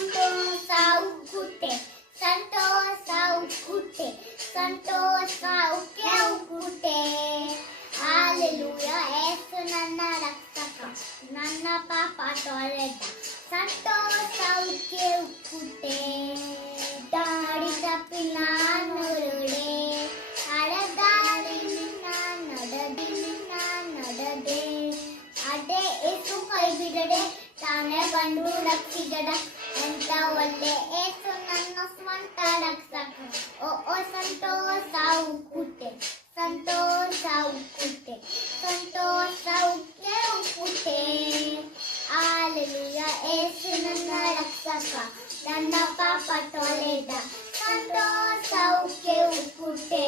ಸಂತೋಷ ಉಕ್ಕುತ್ತೆ, ಸಂತೋಷ ಉಕ್ಕುತ್ತೆ, ಸಂತೋಷ ಉಕ್ಕೆ ಉಕ್ಕುತ್ತೆ. Hallelujah, ಯೇಸು ನನ್ನ ರಕ್ಷಕ, ನನ್ನ ಪಾಪ ತೊಳೆದ, ಸಂತೋಷ ಉಕ್ಕೆ ಉಕ್ಕುತ್ತೆ. ದಾರಿ ತಪ್ಪಿ ನಾನುರುಡೆ, ಅಡಗಾಡಿ ನಿನ್ನ ನಡೆದೆ, ಅದೇ ಏಸು ಕೈ ಬಿಡದೆ ತಾನೇ ಬಂದು ರಕ್ಷಿಸದ. ಎಂತ ಒಳ್ಳೆ ಏಸು ನನ್ನ ಸ್ವಂತ ರಕ್ಷಕ. ಓ ಸಂತೋಷ ಉಕ್ಕುತ್ತೆ, ಸಂತೋಷ ಉಕ್ಕುತ್ತೆ, ಸಂತೋಷ ಉಕ್ಕೆ ಉಕ್ಕುತ್ತೆ. ಹಾಲೆಲೂಯಾ, ಯೇಸು ನನ್ನ ರಕ್ಷಕ, ನನ್ನ ಪಾಪ ತೊಳೆದ, ಸಂತೋಷ ಉಕ್ಕೆ ಉಕ್ಕುತ್ತೆ.